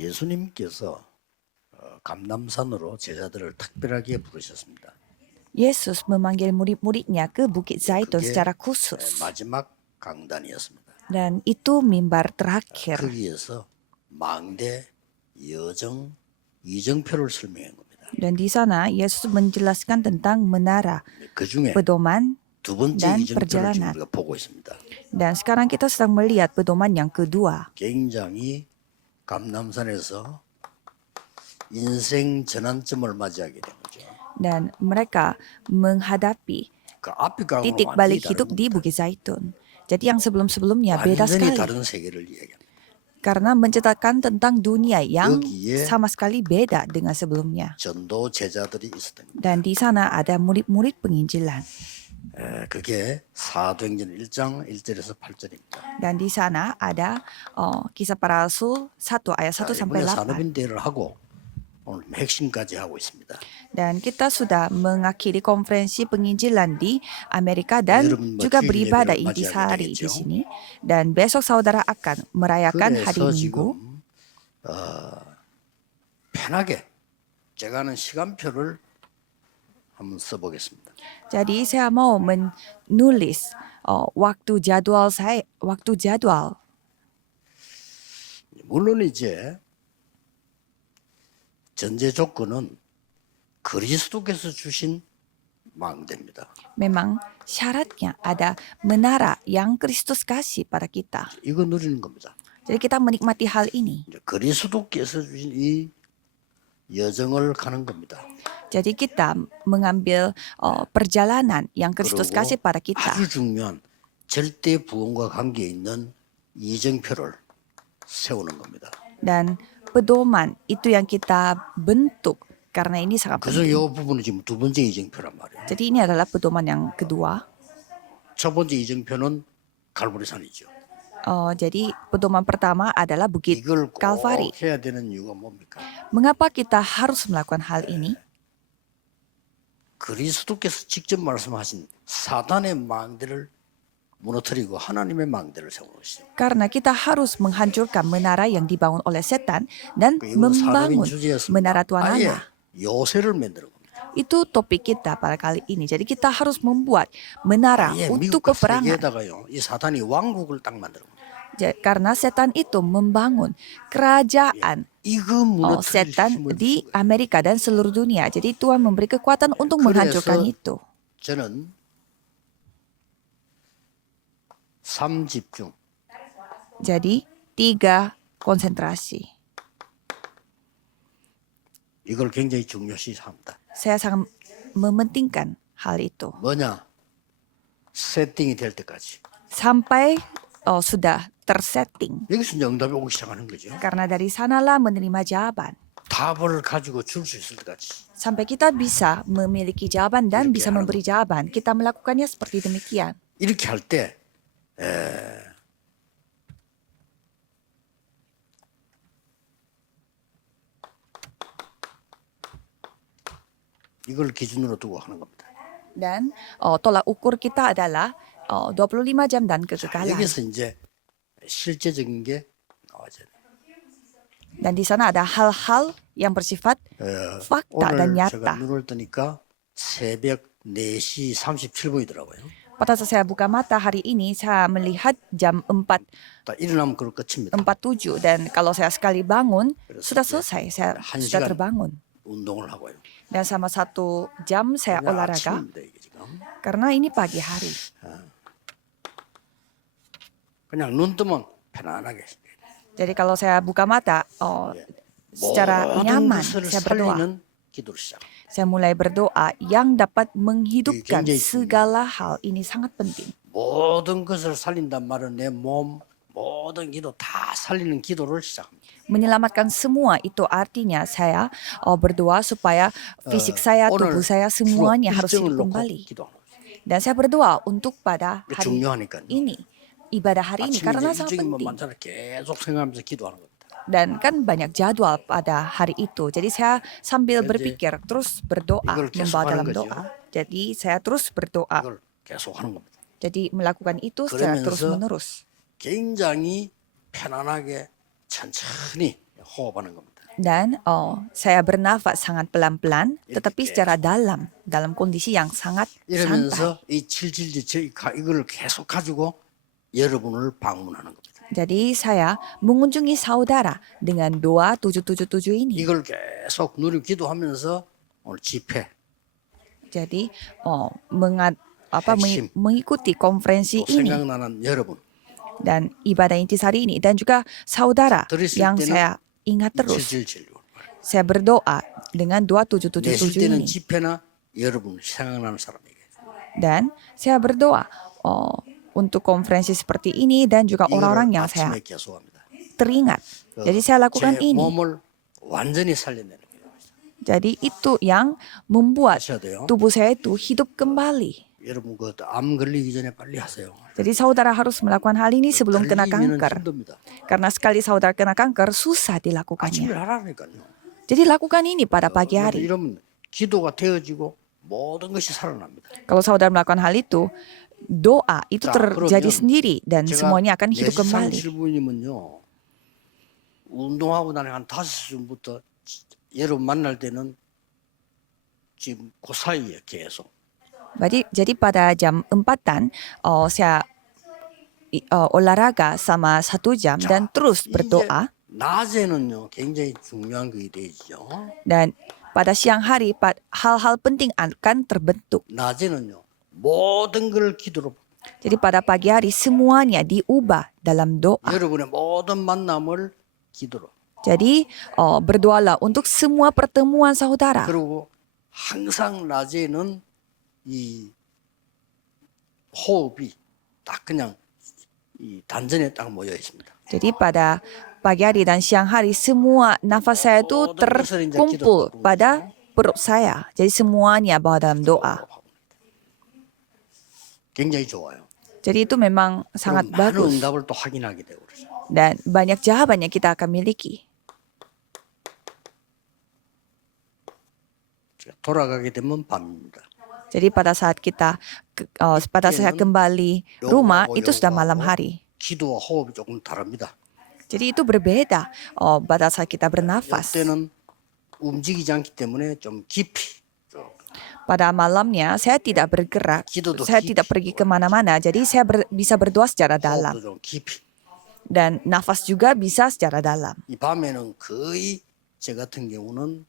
예수님께서 감람산으로 제자들을 특별하게 부르셨습니다. Yesus memanggil murid-muridnya ke Bukit Zaitun 그게 secara khusus. 마지막 강단이었습니다. Dan itu mimbar terakhir. 거기에서 망대, 여정, 이정표를 설명한 겁니다. Dan di sana Yesus menjelaskan tentang menara, 그 중에 pedoman, 두 번째 dan 이정표를 지금 perjalanan. 우리가 보고 있습니다. Dan sekarang kita sedang melihat pedoman yang kedua. 굉장히 감람산에서 인생 전환점을 맞이하게 된 거죠. Dan mereka menghadapi 그 앞에 가고는 titik 완전히 balik 다른 hidup di 겁니다. Bukit Zaitun. Jadi yang sebelum-sebelumnya beda 완전히 sekali. 다른 세계를 이야기합니다. Karena menceritakan tentang dunia yang 여기에 sama sekali beda dengan sebelumnya. 전도 제자들이 있었던 겁니다. Dan di sana ada murid-murid penginjilan. 그게 사도행전 1장 1절에서 8절입니다. Dan di sana ada Kisah Para Rasul 1 ayat 1 sampai 이번에 8. 산업인 대회를 하고 오늘 핵심까지 하고 있습니다. Dan kita sudah mengakhiri konferensi penginjilan di Amerika dan 여러분 뭐 juga 주일 beribadah 예배를 intisari 맞이하게 di 되겠죠. sini. Dan besok saudara akan merayakan hari 그래서 Minggu. 지금 편하게 제가 하는 시간표를 한번 써보겠습니다. Jadi saya mau menulis waktu jadwal saya, waktu jadwal. 물론 이제 전제 조건은 그리스도께서 주신 망대입니다. Memang syaratnya ada menara yang Kristus kasih pada kita. 이거 누리는 겁니다. Jadi kita menikmati hal ini. 이제 그리스도께서 주신 이 여정을 가는 겁니다. Jadi kita mengambil perjalanan yang Kristus 그리고 kasih pada kita. 아주 중요한 절대 부흥과 관계 있는 이정표를 세우는 겁니다. Dan pedoman itu yang kita bentuk karena ini sangat 그래서 이 penting. 부분은 지금 두 번째 이정표란 말이에요. Jadi ini adalah pedoman yang kedua. 첫 번째 이정표는 갈보리산이죠. Jadi pedoman pertama adalah Bukit 이걸 꼭 Kalvari. 해야 되는 이유가 뭡니까? Mengapa kita harus melakukan hal ini? 그리스도께서 직접 말씀하신 사단의 망대를 무너뜨리고 하나님의 망대를 세우는 것이죠. Karena kita harus menghancurkan menara yang dibangun oleh setan dan 이건 산업인 membangun 주제였습니다. menara Tuhan 아예 Allah. 요새를 만드는 겁니다. Itu topik kita pada kali ini. Jadi kita harus membuat menara 아예 untuk 미국과 peperangan. 세계에다가요. 이 사단이 왕국을 딱 만드는 겁니다. Karena setan itu membangun kerajaan 이거 무너뜨릴 setan 힘을 di 주고 Amerika dan seluruh dunia. Jadi Tuhan memberi kekuatan untuk 그래서 menghancurkan itu. 저는 3집중 Jadi 3 konsentrasi. 이걸 굉장히 중요시 합니다. Saya sangat mementingkan hal itu. 뭐냐? 세팅이 될 때까지. Sampai sudah tersetting. 여기서 이제 응답이 오기 시작하는 거죠. Karena dari sanalah menerima jawaban. 답을 가지고 줄 수 있을 때까지. Sampai kita bisa memiliki jawaban dan I렇게 bisa 하는 memberi jawaban. Kita melakukannya seperti demikian. 이렇게 할 때 이걸 기준으로 두고 하는 겁니다. Dan tolak ukur kita adalah 25 jam dan 자, kekekalan. 여기서 이제 실제적인 게 나와져요. Dan di sana ada hal-hal yang bersifat fakta dan 오늘 제가 nyata. 눈을 뜨니까 새벽 4시 37분이더라고요. Pada saat saya buka mata hari ini, saya melihat jam 딱 일어나면 그걸 끝입니다. 4.47. Dan kalau saya sekali bangun, 그래서 sudah 이제 selesai. Saya 한 sudah 시간 terbangun. 운동을 하고요. Dan sama 1 jam saya 그냥 olahraga. 아침입니다, 이게 지금. Karena ini pagi hari. 그냥 눈 뜨면 편안하게 Jadi kalau saya buka mata, secara 모든 nyaman 것을 saya berdoa. 살리는 기도를 시작. Saya mulai berdoa yang dapat menghidupkan 굉장히 segala hal. Ini sangat penting. 모든 것을 살린단 말은 내 몸, 모든 기도 다 살리는 기도를 시작합니다. Menyelamatkan semua itu artinya saya berdoa supaya fisik saya, 오늘 tubuh saya 주로 semuanya harus 일정을 hidup 놓고 kembali. 기도하는 거죠. Dan saya berdoa untuk pada 이게 hari 중요하니까요. ini, ibadah hari ini 아침에 karena 이제 sangat 일정이 penting. 많잖아요. 계속 생각하면서 기도하는 겁니다. Dan kan banyak jadwal pada hari itu. Jadi saya sambil berpikir terus berdoa, 이걸 계속 membawa 하는 dalam 거죠. doa. Jadi saya terus berdoa. 이걸 계속 하는 겁니다. Jadi melakukan itu secara 그러면서 terus menerus. 굉장히 편안하게 천천히 호흡하는 겁니다. Dan saya bernafas sangat pelan-pelan, tetapi 이렇게 secara dalam kondisi yang sangat santai. 이러면서 이 777 이걸 계속 가지고 여러분을 방문하는 겁니다. Jadi saya mengunjungi saudara dengan doa 777 ini. 이걸 계속 누리고 기도하면서 오늘 집회 Jadi 핵심. mengikuti konferensi 또 ini 생각나는 여러분 dan ibadah intisari ini dan juga saudara 들으실 yang 때는 saya ingat terus. 777 Saya berdoa dengan doa 내실 777 때는 ini 집회나 여러분 생각나는 사람에게 dan saya berdoa untuk konferensi seperti ini dan juga orang-orang 이거를 yang saya 아침에 계속합니다. teringat. Jadi saya lakukan 제 ini. 몸을 완전히 살려내는 거예요. Jadi itu yang membuat 하셔야 돼요. tubuh saya itu hidup kembali. 여러분 그암 걸리기 전에 빨리 하세요. Jadi saudara harus melakukan hal ini sebelum kena 걸리면은 kanker. 힘듭니다. Karena sekali saudara kena kanker susah 아침에 dilakukannya. 하라니까요. Jadi lakukan ini pada pagi hari. 이러면 기도가 되어지고 모든 것이 살아납니다. Kalau saudara melakukan hal itu, doa itu 자, terjadi 그러면 sendiri dan 제가 semuanya akan hidup 4시 kembali. 37분이면요. 운동하고 나니 한 5시쯤부터 여러분 만날 때는 지금 그 사이에 계속 Jadi pada jam 4-an saya olahraga sama 1 jam dan terus 이제 berdoa. 낮에는요 굉장히 중요한 게 되죠. Dan pada siang hari hal-hal penting akan terbentuk. 낮에는요 모든 걸 기도로 Jadi pada pagi hari semuanya diubah dalam doa. 여러분의 모든 만남을 기도로 Jadi berdoalah untuk semua pertemuan saudara. 그리고 항상 낮에는 이 호흡이 딱 그냥 이 단전에 딱 모여 있습니다. Jadi pada pagi hari dan siang hari semua nafas saya itu terkumpul pada perut saya. Jadi semuanya bahwa dalam doa. 굉장히 좋아요. Jadi itu memang sangat 그럼 많은 bagus. 응답을 또 확인하게 되고 그러죠. Dan banyak jawaban yang kita akan miliki. 돌아가게 되면 밤입니다. Jadi pada saat saya kembali rumah itu sudah malam hari. 기도와 호흡이 조금 다릅니다. Jadi itu berbeda pada saat kita bernafas. 이때는 움직이지 않기 때문에 좀 깊이 Pada malamnya saya tidak bergerak, 기도도 saya 깊이 tidak pergi kemana-mana. Jadi saya bisa berdoa secara dalam. 호흡도 좀 깊이. Dan nafas juga bisa secara dalam. 이 밤에는 거의 저 같은 경우는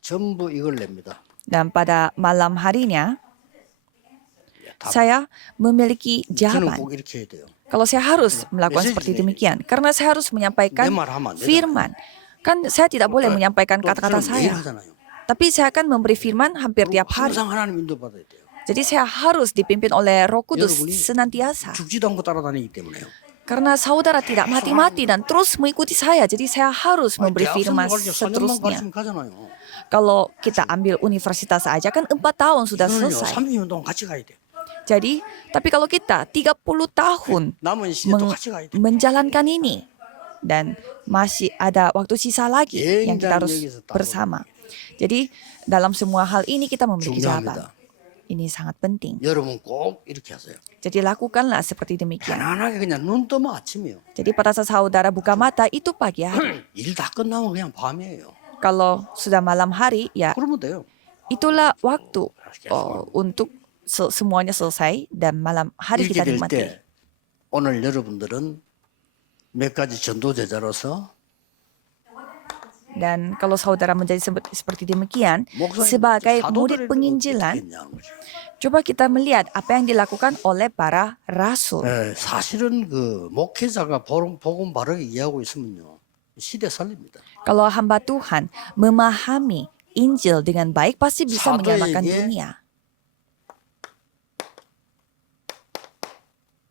전부 이걸 냅니다. Dan pada malam harinya 답. saya memiliki 저는 jawaban. 꼭 이렇게 해야 돼요. Kalau saya harus melakukan Message seperti nih. demikian, karena saya harus menyampaikan 내 말 하면 안 되잖아요. firman. Kan saya tidak boleh menyampaikan 또 kata-kata 저는 매일 saya. 하잖아요. Tapi saya akan memberi firman hampir 그리고 tiap hari. 항상 하나님 인도받아야 돼요. Jadi saya harus dipimpin oleh Roh Kudus 여러분이 senantiasa. 죽지도 않고 따라다니기 때문에요. Karena saudara tidak mati-mati dan terus mengikuti saya. Jadi saya harus memberi 대학생도 firman 가르쳐 4년만 seterusnya. 가르치면 가잖아요. Kalau kita ambil universitas saja kan 4 tahun sudah 이거는요, selesai. 30년 동안 같이 가야 돼요. Jadi, tapi kalau kita 30 tahun 남은 시대도 같이 가야 돼요. menjalankan ini dan masih ada waktu sisa lagi yang kita harus bersama. Jadi dalam semua hal ini kita memiliki jawaban. 중요합니다. Ini sangat penting. 여러분 꼭 이렇게 하세요. Jadi lakukanlah seperti demikian. 편안하게 그냥 눈 뜨면 아침이에요. Jadi pada saat saudara buka mata itu pagi hari. 일 다 끝나면 그냥 밤이에요. Kalau sudah malam hari ya 그러면 돼요. itulah waktu untuk semuanya selesai dan malam hari 이렇게 kita 될 nikmati. 때 오늘 여러분들은 몇 가지 전도 제자로서 Dan kalau saudara menjadi seperti demikian, 목사님, sebagai 사도들을 murid 어떻게 penginjilan, 했냐는 거죠. coba kita melihat apa yang dilakukan oleh para rasul. 사실은 그 목회자가 복음 바르게 이해하고 있으면요 시대 살립니다. Kalau hamba Tuhan memahami Injil dengan baik, pasti bisa 사도에게 menyelamatkan dunia.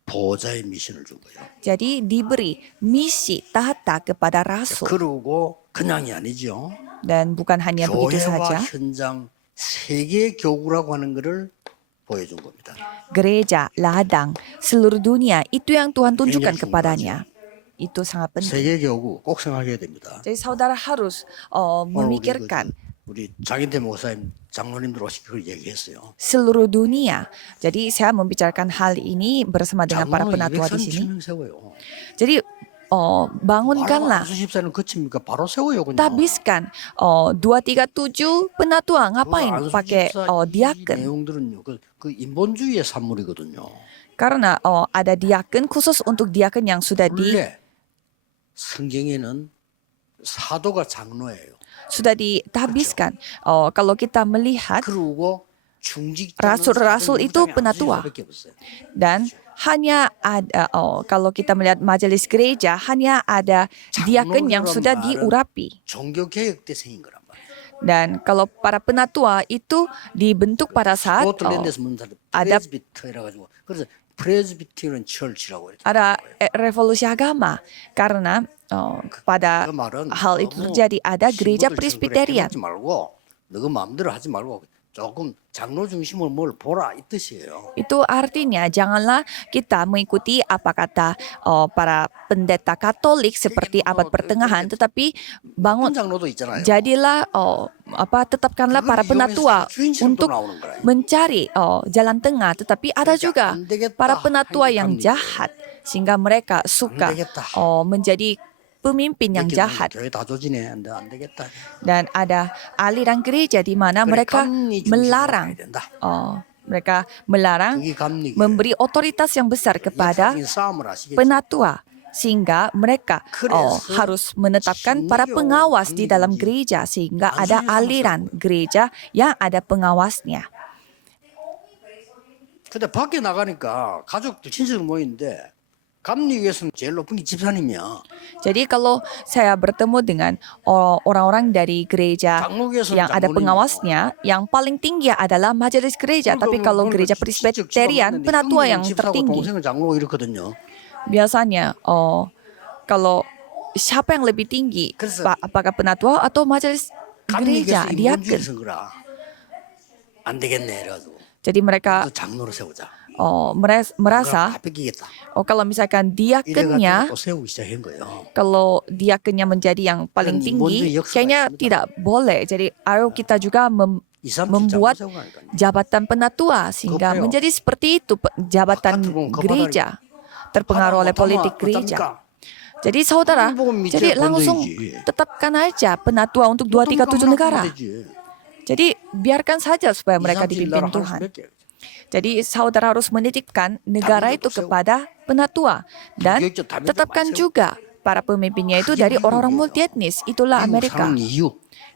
보호자의 미션을 준 거예요. Jadi diberi misi tahta kepada rasul. 그러고 그냥이 아니죠. Dan bukan hanya begitu 교회와 saja, 현장 세계 교구라고 하는 것을 보여준 겁니다. gereja, ladang, seluruh dunia, itu yang Tuhan tunjukkan 굉장히 kepadanya. Itu sangat penting. 세계 교구 꼭 생각해야 됩니다. Jadi saudara harus 오늘 memikirkan 우리 장인태 목사님 장로님들 오시기 그걸 얘기했어요. seluruh dunia. Jadi saya membicarakan hal ini bersama dengan para 장로는 penatua di sini. 237명 세워요. Jadi bangunkanlah, 안수집사는 그칩니까? 바로 세워요 그냥. tabiskan. 237 penatua ngapain pakai 안수집사 이 diaken? 내용들은요. 그 인본주의의 산물이거든요. Karena ada diaken khusus untuk diaken yang sudah 원래 성경에는 사도가 장로예요. ditabiskan. Kalau kita melihat 그리고 중직자는 rasul-rasul itu penatua. 사도밖에 없어요. Dan hanya ada, kalau kita melihat majelis gereja, hanya ada diaken yang sudah diurapi. 종교개혁 대생인 거란 말이에요. Dan kalau para penatua itu dibentuk pada saat 스코틀랜드에서 문 닫은 ada 프레스비터라 가지고 그래서 프레스비터리언 처치라고 이렇게. ada revolusi agama. Karena pada 그 말은 hal itu 너무 terjadi, ada gereja 신부들처럼 그래 Presbyterian. 해먹지 말고 너가 마음대로 하지 말고 조금 장로 중심으로 뭘 보라 이 뜻이에요. Itu artinya janganlah kita mengikuti apa kata para pendeta Katolik seperti abad pertengahan, tetapi bangun 어떤 장로도 있잖아요. jadilah tetapkanlah para penatua untuk 나오는 거예요. mencari jalan tengah, tetapi ada juga 안 되겠다 para penatua yang 하니까 jahat sehingga mereka suka 되겠다. menjadi pemimpin yang 이렇게 jahat. 교회 다 조지네. 안 되겠다. Dan ada aliran gereja di mana 그래, mereka 감리 중심으로 melarang 가야 된다. mereka melarang 그게 감리예요. memberi otoritas yang besar kepada 역사적인 싸움을 아시겠죠? penatua sehingga mereka 그래서 harus menetapkan para pengawas di dalam gereja sehingga ada aliran gereja yang ada pengawasnya. 근데 밖에 나가니까 가족들 친척들 모이는데 감리교에서는 제일 높은 게 집사님이야. Jadi kalau saya bertemu dengan orang-orang dari gereja yang ada pengawasnya, yang paling tinggi adalah majelis gereja. Tapi kalau gereja Presbyterian, penatua yang tertinggi. 동생은 장로 이렇거든요. Biasanya kalau siapa yang lebih tinggi, apakah penatua atau majelis gereja, 감리교에서 diaken. 인본주의 거라. 안 되겠네 이래가지고 Jadi mereka 또 장로를 세우자. merasa 다 뺏기겠다. kalau misalkan 이래가지고 diakennya, 또 세우기 시작한 거예요. kalau diakennya menjadi yang paling Dan tinggi, in본주의 역사가 kayaknya 있습니다. tidak boleh. Jadi ayo kita juga membuat jabatan penatua sehingga 그래요. menjadi seperti itu jabatan 바깥으로 보면 gereja terpengaruh oleh politik gereja. Jadi saudara, jadi langsung tetapkan aja penatua untuk 237 negara. Jadi biarkan saja supaya mereka dipimpin Tuhan. Jadi saudara harus menitipkan negara itu kepada penatua dan tetapkan juga para pemimpinnya itu dari orang-orang multietnis. Itulah Amerika.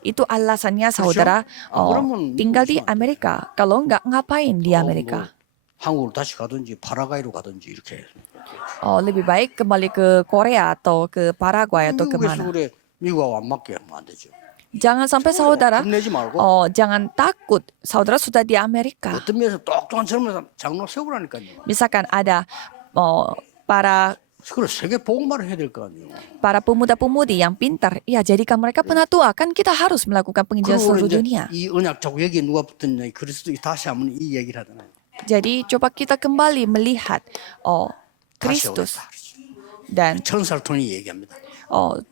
Itu alasannya saudara tinggal di Amerika. Kalau enggak ngapain di Amerika? 한국으로 다시 가든지 파라과이로 가든지 이렇게. Lebih baik kembali ke Korea atau ke Paraguay atau kemana. 그래 미국하고 안 맞게 하면 안 되죠. Jangan sampai saudara, 겁내지 말고 jangan takut. Saudara sudah di Amerika. 어떤 면에서 똑똑한 젊은 사람 장로 세우라니까요. Misalkan ada para 그걸 세계 복음화를 해야 될 거 아니에요. para pemuda-pemudi yang pintar, ya jadikan mereka penatua. Kan kita harus melakukan penginjilan 그리고 seluruh 이제 dunia. 이 언약 자꾸 여기에 누가 붙었냐 그리스도 다시 한번 이 얘기를 하잖아요. Jadi coba kita kembali melihat 다시 Kristus 오겠다. dan 천사를 통해 얘기합니다.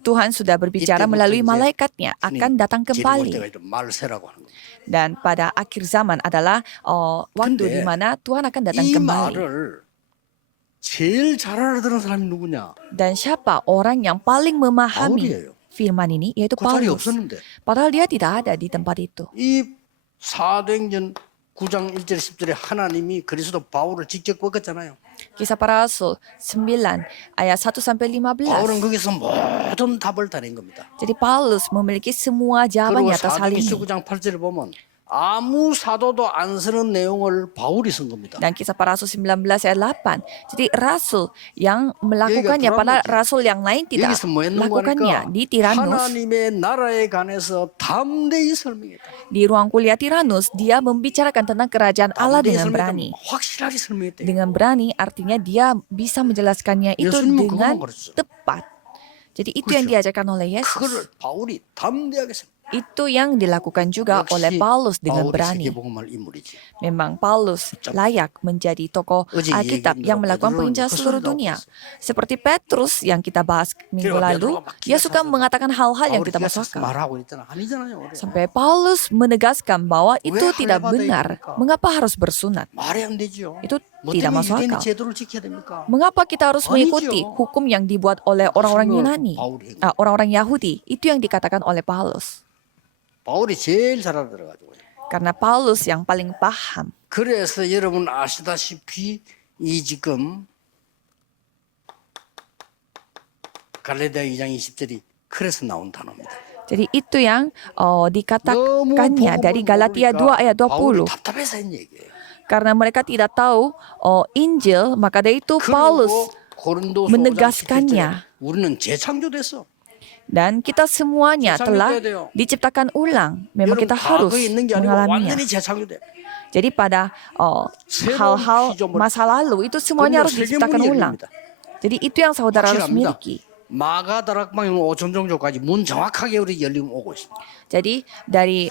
Tuhan sudah berbicara melalui malaikatnya akan datang kembali. 말세라고 하는 거예요. Dan pada akhir zaman adalah waktu di mana Tuhan akan datang 이 kembali. 말을 제일 잘 알아듣는 사람이 누구냐? Dan siapa orang yang paling memahami 바울이에요. firman ini? Yaitu 그 자리에 Paulus. 없었는데 Padahal dia tidak ada di tempat itu. 이 사도행전 9장 1절 10절에 하나님이 그리스도 바울을 직접 꺾었잖아요. Kisah para Rasul 9 ayat 1 sampai 15. 바울은 거기서 모든 답을 다 낸 겁니다. Jadi Paulus memiliki semua jawabannya 그리고 atas hal 사도행전 ini. 9장 8절을 보면 아무 사도도 안 쓰는 내용을 바울이 쓴 겁니다. Dan kisah para Rasul 19 ayat 8. Jadi Rasul yang melakukannya, 여기가 padahal 드라마지. Rasul yang lain tidak 여기서 뭐 했는 lakukannya. 거니까 Di Tiranus, 하나님의 나라에 관해서 담대히 설명했다. di ruang kuliah Tiranus, dia membicarakan tentang kerajaan Allah 담대히 dengan 설명했다. berani. 확실하게 설명했대. Dengan berani artinya dia bisa menjelaskannya itu 예수님은 dengan 그것만 가르쳤어. tepat. Jadi itu yang 그렇죠. diajarkan oleh Yesus. 그거를 바울이 담대하게 설명. Itu yang dilakukan juga oleh Paulus dengan 바울이 berani. 세계복음할 인물이지. Memang Paulus layak menjadi tokoh 어제 Alkitab 얘기한 yang 대로 melakukan 베드로는 penginjilan 그 seluruh 소리를 dunia. 하고 있어. Seperti Petrus yang kita bahas minggu 그러니까 lalu, 베드로가 막 dia suka 기사에서 mengatakan hal-hal yang 바울이 kita 기사에서 masukkan. 말하고 있잖아. 아니잖아요. 우리. Sampai Paulus menegaskan bahwa itu 왜 tidak 할례 받아야 benar. 됩니까? Mengapa harus bersunat? 말이 안 되죠. Itu 뭐 tidak 때문에 masuk 유대인이 akal. 제도를 지켜야 됩니까? Mengapa kita harus mengikuti 아니죠. hukum yang dibuat oleh orang-orang 성경을 Yunani, 바울이 한 거예요. orang-orang Yahudi? Itu yang dikatakan oleh Paulus. 바울이 제일 잘 알아들어가지고. Karena Paulus yang paling paham. 그래서 여러분 아시다시피 이 지금 갈라디아 2장 20절이 그래서 나온 단어입니다. Jadi itu yang 너무 dikatakannya dari 복음을 Galatia 2 모르니까 ayat 바울이 20. 답답해서 한 얘기예요. Karena mereka tidak tahu Injil, maka dari itu Paulus 고린도서 5장 menegaskannya. 17절에 우리는 재창조됐어. Dan kita semuanya telah diciptakan ulang. Memang 여러분 kita harus 과거에 있는 게 아니고 mengalaminya. 완전히 재창조돼. Jadi pada hal-hal masa lalu itu semuanya harus diciptakan ulang. Jadi itu yang saudara harus 확실합니다. miliki. 마가다락방은 5천 정도까지 문 정확하게 우리 열림 오고 있습니다. Jadi dari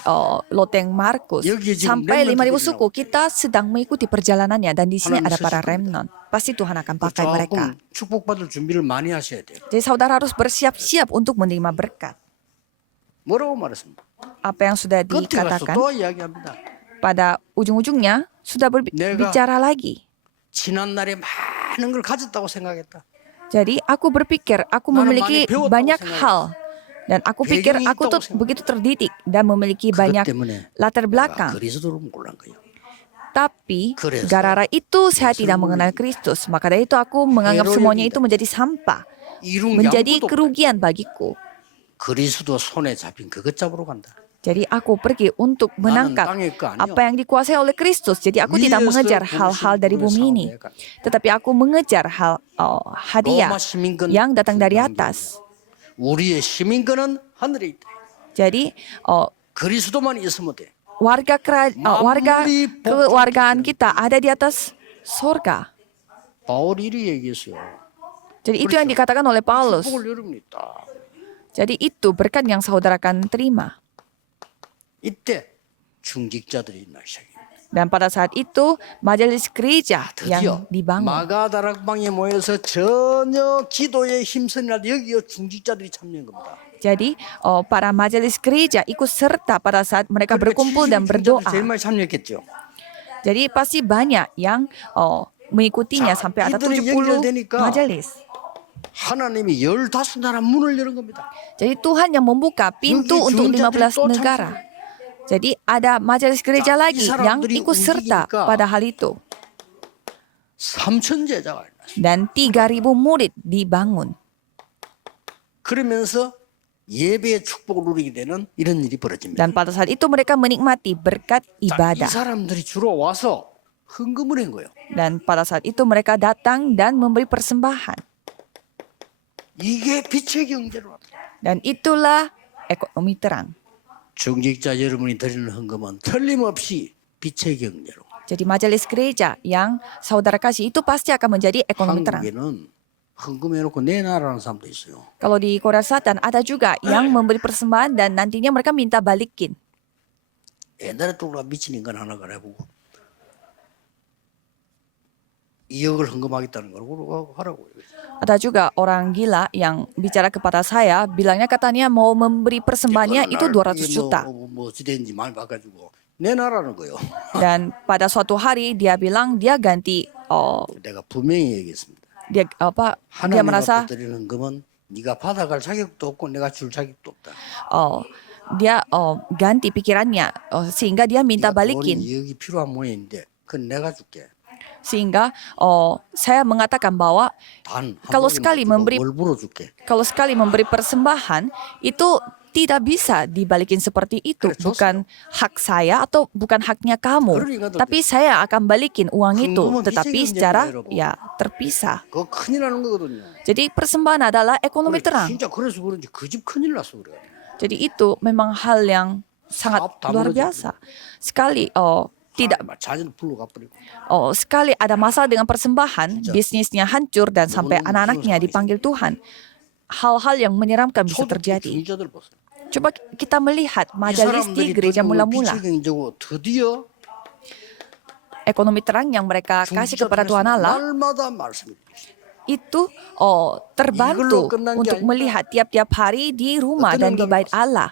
loteng Markus 여기 지금 sampai 5.000 remnant suku kita sedang mengikuti perjalanannya dan di sini 하나님 ada para 쓰실 remnant. Pasti Tuhan akan pakai mereka. 조금 축복받을 준비를 많이 하셔야 돼요. Jadi saudara harus bersiap-siap untuk menerima berkat. 뭐라고 말했습니까? Apa yang sudah 끝에 가서 dikatakan 또 이야기합니다. pada ujung-ujungnya sudah berbicara lagi. 지난 날에 많은 걸 가졌다고 생각했다. Jadi aku berpikir aku 나는 memiliki 많이 배웠다고 banyak 생각했어. hal dan aku pikir 배경이 aku 있다고 tuh 생각해. begitu terdidik dan memiliki 그것 banyak 때문에 latar 내가 belakang. 그리스도를 몰란 거예요. Tapi 그래서 gara-gara itu saya tidak 예수를 mengenal Kristus. Maka dari itu aku menganggap semuanya itu menjadi sampah, 이룬 게 menjadi 아무것도 없다. kerugian bagiku. 그리스도 손에 잡힌 그것 잡으러 간다. Jadi aku pergi untuk menangkap 땅의 거 아니요. apa yang dikuasai oleh Kristus. Jadi aku tidak 위에서 mengejar 부르신 hal-hal dari 분의 bumi ini, 사업에 가. tetapi aku mengejar hadiah 로마 시민권 yang datang dari 분명히 atas. 우리의 시민권은 하늘에 있다. Jadi 그리스도만 있으면 돼. warga warga 만물이 kewargaan kita ada di atas sorga. 바울이 이리 얘기했어요. Jadi itu yang dikatakan oleh Paulus. 축복을 여러분이 있다. Jadi itu berkat yang saudara akan terima. 이때 중직자들이 있나 시작입니다. Dan pada saat itu majelis gereja 드디어 yang dibangun. 마가다락방에 모여서 전혀 기도에 힘쓰는 날 여기요 중직자들이 참여한 겁니다. Jadi para majelis gereja ikut serta pada saat mereka berkumpul dan berdoa. 제일 많이 참여했겠죠. Jadi pasti banyak yang mengikutinya 자, sampai ada 이들이 70 연결되니까 majelis. 하나님이 15나라 문을 여는 겁니다. Jadi Tuhan yang membuka pintu 여기 untuk 주인자들이 15 또 negara. Jadi ada majelis gereja 자, lagi 이 yang 사람들이 ikut serta 움직이니까 pada hal itu. 3천 제자가 있어요. Dan 3.000 murid dibangun. 그러면서 예배의 축복을 누리게 되는 이런 일이 벌어집니다. Dan pada saat itu mereka menikmati berkat 자, 이 ibadah. 사람들이 주로 와서 헌금을 한 거예요. Dan pada saat itu mereka datang dan memberi persembahan. 이게 빛의 경제로 왔다. Dan itulah ekonomi terang. 중직자 여러분이 드리는 헌금은 틀림없이 빛의 경제로. Jadi majelis gereja yang saudara kasih itu pasti akan menjadi ekonomi terang. 한국에는 헌금해놓고 내놔라는 사람도 있어요. Kalau di Korea Selatan ada juga yang memberi persembahan dan nantinya mereka minta balikin. 옛날에 또 우리가 미친 인간 하나가 해보고 2억을 헌금하겠다는 걸 하라고. Ada juga orang gila yang bicara kepada saya, bilangnya katanya mau memberi persembahannya itu 200 juta. 뭐 어찌됐는지 많이 바꿔주고 내놔라는 거예요. Dan pada suatu hari dia bilang dia ganti 내가 분명히 얘기했습니다. dia 하나님 merasa 앞에 드리는 헌금은 네가 받아갈 자격도 없고 내가 줄 자격도 없다. dia ganti pikirannya sehingga dia minta 네가 balikin. 돈이 2억이 필요한 모양인데 그건 내가 줄게. Sehingga saya mengatakan bahwa 단 kalau sekali memberi 월부로 줄게. kalau sekali memberi persembahan itu tidak bisa dibalikin seperti itu. 그래, Bukan hak saya atau bukan haknya kamu. 그러니까 Tapi saya akan balikin uang itu. 헌금은 Tetapi 희생이 secara 문제예요, 여러분. ya terpisah. 그거 큰일 나는 거거든요. Jadi persembahan adalah ekonomi 그래, terang. 진짜 그래서 그런지 그 집 큰일 났어 그래. Jadi itu memang hal yang sangat 사업 다 luar 무너지고. biasa. Sekali tidak 자녀도 불러 가버리고. sekali ada masalah dengan persembahan, bisnisnya hancur dan sampai anak-anaknya dipanggil Tuhan. Hal-hal yang menyeramkan bisa terjadi. 중자들 보세요. Coba kita melihat 이 majelis di 사람들이 gereja 드리는 mula-mula. 빛의 경제고 드디어 Ekonomi terang yang mereka kasih kepada Tuhan Allah 날마다 말씀을 드리시죠. itu terbantu 이걸로 끝난 게 untuk 아닙니다. melihat tiap-tiap hari di rumah dan di bait Allah.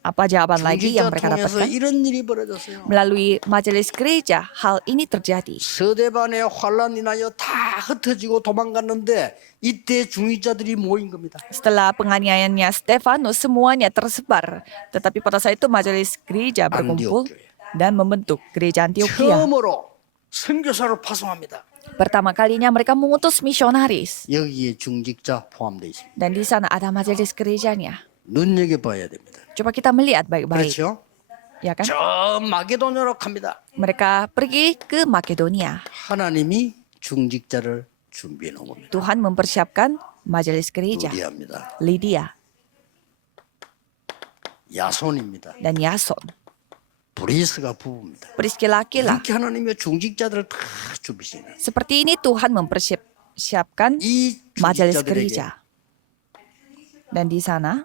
Apa jawaban lagi yang 중직자 mereka 통해서 dapatkan? 이런 일이 벌어졌어요. Melalui majelis gereja, hal ini terjadi. 서대반의 환란이 나여 다 흩어지고 도망갔는데 이때 중직자들이 모인 겁니다. Setelah penganiayaannya Stefanus, semuanya tersebar. Tetapi pada saat itu majelis gereja berkumpul dan membentuk gereja Antioquia. 처음으로 선교사를 파송합니다. Pertama kalinya mereka mengutus misionaris. 여기에 중직자 포함되어 있습니다. Dan di sana ada majelis gerejanya. 눈여겨봐야 됩니다. Coba kita melihat baik-baik. 그렇죠? Ya kan? 저 마게도냐로 갑니다. Mereka pergi ke Makedonia. 하나님이 중직자를 준비해 놓은 겁니다. Tuhan mempersiapkan majelis gereja. 우리합니다. Lydia 야손입니다. dan Yason. 브리스가 부부입니다. Priscilla Aquila. 이렇게 하나님이 중직자들을 다 준비시키는 Seperti ini Tuhan mempersiapkan 이 majelis 중직자들에게 gereja. Dan di sana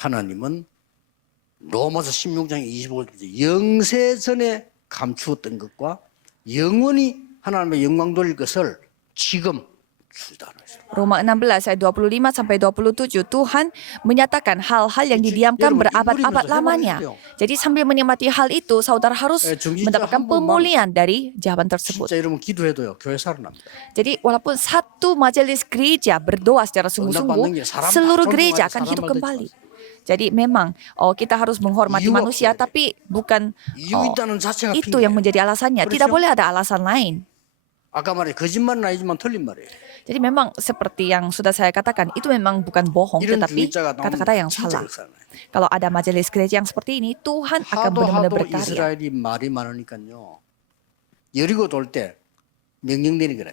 하나님은 로마서 16장 25절 영세전에 감추었던 것과 영원히 하나님의 영광 돌릴 것을 지금 주다는 것입니다. Roma 16 ayat 25 sampai 27 Tuhan menyatakan hal-hal yang didiamkan berabad-abad lamanya. Jadi sambil menikmati hal itu saudara harus mendapatkan pemulihan dari jawaban tersebut. 진짜 이러면 기도해도요 교회 살아납니다. Jadi walaupun satu majelis gereja berdoa secara sungguh-sungguh, seluruh gereja akan hidup kembali. Jadi memang kita harus menghormati manusia, tapi bukan itu yang menjadi alasannya. Tidak boleh ada alasan lain. 아까 말해 거짓말은 아니지만 틀린 말이에요. Jadi memang seperti yang sudah saya katakan, itu memang bukan bohong, 이런 tetapi 중직자가 kata-kata yang 나오면 진짜 salah. 역사나요. Kalau ada majelis gereja yang seperti ini, Tuhan akan benar-benar 하도 berkarya. 이스라엘이 말이 많으니까요. 여리고 돌 때 명령되는 거래.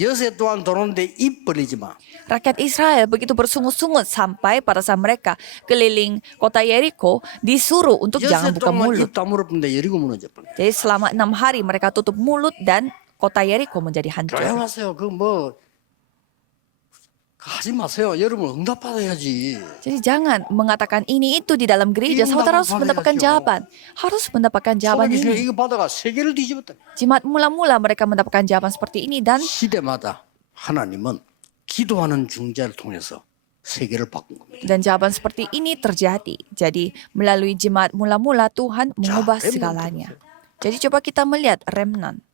여세 또한 도는데 입 벌리지 마. Rakyat Israel begitu bersungut-sungut sampai pada saat mereka keliling kota Yeriko disuruh untuk jangan 여세 buka 동안 mulut. 입 다물었는데 여리고 무너져 버려. Jadi selama 6 hari mereka tutup mulut dan kota Yeriko menjadi hancur. 조용하세요. 그 하지 마세요. 여러분 응답받아야지. Jadi jangan mengatakan ini itu di dalam gereja. Saudara harus mendapatkan jawaban. Harus mendapatkan jawaban 소리가 ini. 이거 받아가 세계를 뒤집었다. Jemaat mula-mula mereka mendapatkan jawaban seperti ini dan 시대마다 하나님은 기도하는 중재를 통해서 세계를 바꾼 겁니다. dan jawaban seperti ini terjadi. Jadi melalui jemaat mula-mula Tuhan mengubah remnant segalanya. Jadi coba kita melihat remnant.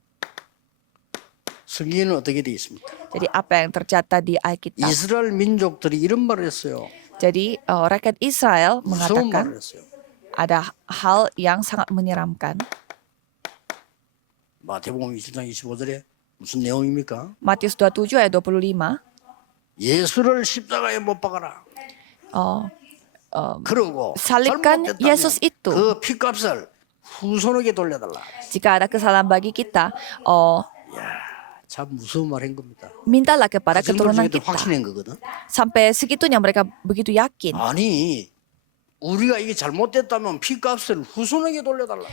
성경에는 어떻게 되어 있습니까? Jadi apa yang tercatat di Alkitab? 이스라엘 민족들이 이런 말을 했어요. Jadi rakyat Israel 무서운 mengatakan 말을 했어요. ada hal yang sangat menyeramkan. 마태복음 27장 25절에 무슨 내용입니까? Matius 27 ayat 25. 예수를 십자가에 못 박아라. 그러고 살ibkan 잘못됐다면 Yesus itu. 그 핏값을 후손에게 돌려달라. Jika ada kesalahan bagi kita, 참 무서운 말 한 겁니다. mintalah kepada 그 정도로 keturunan 저희들 kita. 확신한 거거든. Sampai segitunya mereka begitu yakin. 아니 우리가 이게 잘못됐다면 핏값을 후손에게 돌려달라.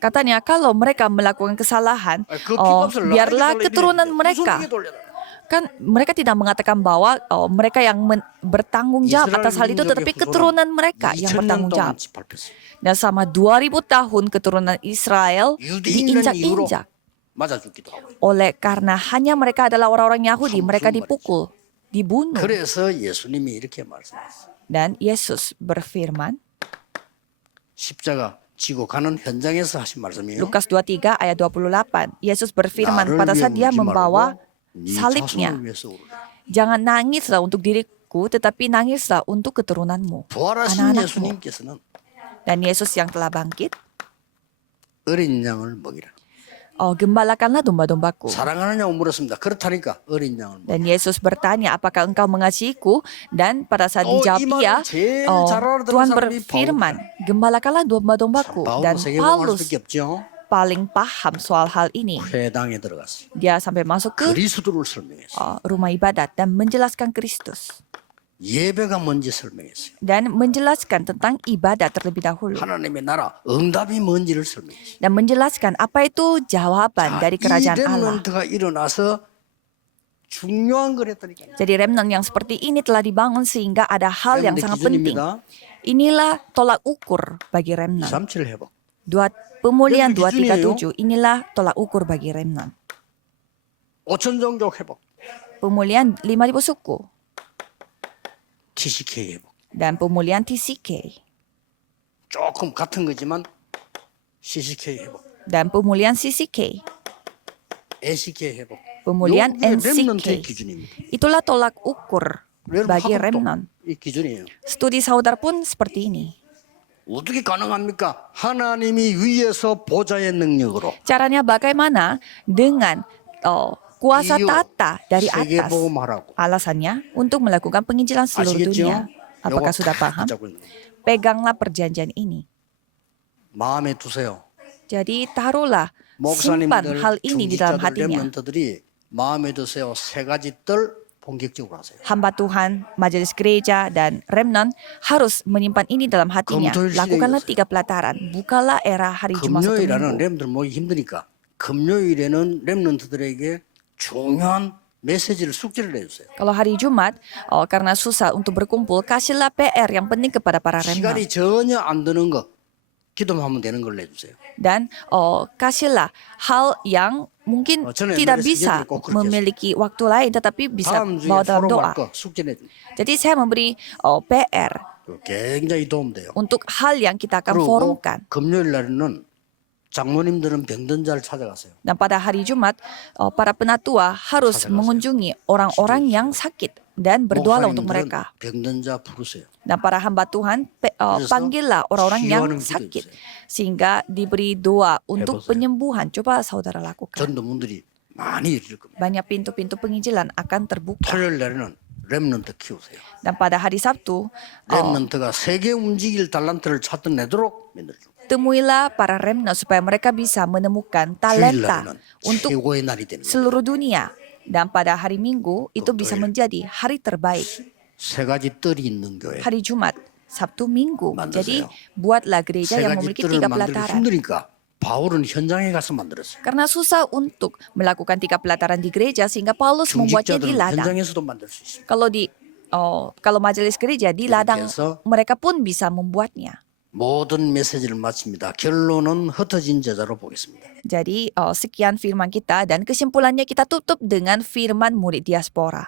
Katanya kalau mereka melakukan kesalahan, 그 핏값을 biarlah 나에게 keturunan 돌려야 mereka. 후손에게 돌려달라. Kan mereka tidak mengatakan bahwa mereka yang bertanggung jawab atas hal itu, tetapi keturunan mereka yang 2000년 bertanggung 동안 jawab. 짓밟혔어요. Dan selama 2000 tahun keturunan Israel 유대인이라는 이유로 diinjak-injak. 맞아 죽기도 하고. Oleh karena hanya mereka adalah orang-orang Yahudi, mereka dipukul, dibunuh. 그래서 예수님이 이렇게 말씀하셨어요. Dan Yesus berfirman, 십자가 지고 가는 현장에서 하신 말씀이에요. Lukas 23 ayat 28. Yesus berfirman 나를 pada 위해 saat dia 울지 membawa 말고 네 salibnya. 자손을 위해서 울어라. Jangan nangislah untuk diriku, tetapi nangislah untuk keturunanmu, 부활하신 anak-anakmu. 예수님께서는 Dan Yesus yang telah bangkit, 어린 양을 먹이라. gembalakanlah domba-dombaku. 사랑하느냐고 물었습니다. 그렇다니까 어린 양을 먹이라. Dan Yesus bertanya, apakah engkau mengasihiku? Dan pada saat dijawab 이 말을 iya, 제일 잘 알아듣는 Tuhan 사람이 berfirman, gembalakanlah domba-dombaku. Dan 바울은 세계복음할 Paulus 수밖에 없죠. paling paham soal hal ini. 회당에 들어갔어요. Dia sampai masuk ke 그리스도를 설명했어요. rumah ibadat dan menjelaskan Kristus. 예배가 뭔지 설명했어요. Dan menjelaskan tentang ibadat terlebih dahulu. 하나님의 나라 응답이 뭔지를 설명했어요. Dan menjelaskan apa itu jawaban dari 이 kerajaan Allah. 렘넌트가 일어나서 중요한 걸 했다니까요. Jadi remnant yang seperti ini telah dibangun sehingga ada hal yang remnant sangat penting. 기준입니다. Inilah tolak ukur bagi remnant. 237 회복. Pemulihan remnant 237, inilah tolak ukur bagi remnant. 5천 종족 회복. Pemulihan 5.000 suku. TCK 회복. dan pemulihan TCK 조금 같은 거지만 CCK 회복, dan pemulihan CCK, NCK 회복. pemulihan 요게 렘넌트의 NCK. 기준입니다. Itulah tolak ukur 여러분 bagi 하도 remnon. 이 기준이에요. Studi saudara pun seperti ini. 어떻게 가능합니까? 하나님이 위에서 보좌의 능력으로 Caranya bagaimana? Dengan kuasa iyo tata dari atas. 세계복음하라고. Alasannya untuk melakukan penginjilan seluruh 아시겠죠? dunia. Apakah 요거 sudah 다 paham? 붙잡고 있는 거예요. Peganglah perjanjian ini. 마음에 두세요. Jadi taruhlah, simpan 목사님들, hal ini di dalam 중직자들, hatinya. 렘넌트들이 마음에 두세요. 세 가지 뜰 본격적으로 하세요. Hamba Tuhan, majelis gereja, dan remnon harus menyimpan ini dalam hatinya. 금토일 Lakukanlah 시대였어요. 3 pelataran. Bukalah era hari Jumat satu 금요일에는 minggu. 렘들 모이기 힘드니까 금요일에는 렘넌트들에게 중요한 메시지를 숙제를 내주세요. Kalau hari Jumat, karena susah untuk berkumpul, kasihlah PR yang penting kepada para remnon. 시간이 전혀 안 드는 거 기도만 하면 되는 걸 내주세요. Dan kasihlah hal yang mungkin 저는 tidak 옛날에 bisa 스케줄을 꼭 그렇게 memiliki waktu lain, tetapi bisa 다음 주에 bawa dalam 포럼 doa. 할 거 숙제 내줍니다. Jadi saya memberi PR 굉장히 도움돼요. untuk hal yang kita akan 그리고 forumkan. 금요일 날에는 장모님들은 병든 자를 찾아가세요. Dan pada hari Jumat, para penatua harus 찾아가세요. mengunjungi orang-orang yang sakit dan berdoalah untuk 목사님들은 mereka. 병든 자 부르세요. Dan para hamba Tuhan, panggillah orang-orang yang 기도하는 기도 sakit. 해주세요. Sehingga diberi doa untuk 해보세요. penyembuhan. Coba saudara lakukan. 전도문들이 많이 열릴 겁니다. Banyak pintu-pintu penginjilan akan terbuka. 토요일 날에는 렘넌트 키우세요. Dan pada hari Sabtu, 렘넌트가 세계 움직일 달란트를 찾아내도록 만들죠. temuilah para remnant supaya mereka bisa menemukan 주일 talenta 날에는 untuk 최고의 날이 되는 거예요. seluruh dunia. Dan pada hari Minggu itu bisa menjadi hari terbaik. 세 가지 뜰이 있는 교회. Hari Jumat, Sabtu, Minggu. 만드세요. Jadi buatlah gereja 세 yang 가지 memiliki 뜰을 3 만들기 pelataran. 힘드니까 바울은 현장에 가서 만들었어요. Karena susah untuk melakukan 3 pelataran di gereja sehingga Paulus membuatnya di 중직자들은 ladang. 현장에서도 만들 수 있습니다. Kalau majelis gereja di ladang, 그래서 mereka pun bisa membuatnya. 모든 메시지를 마칩니다. 결론은 흩어진 제자로 보겠습니다. Jadi sekian firman kita dan kesimpulannya kita tutup dengan firman murid diaspora.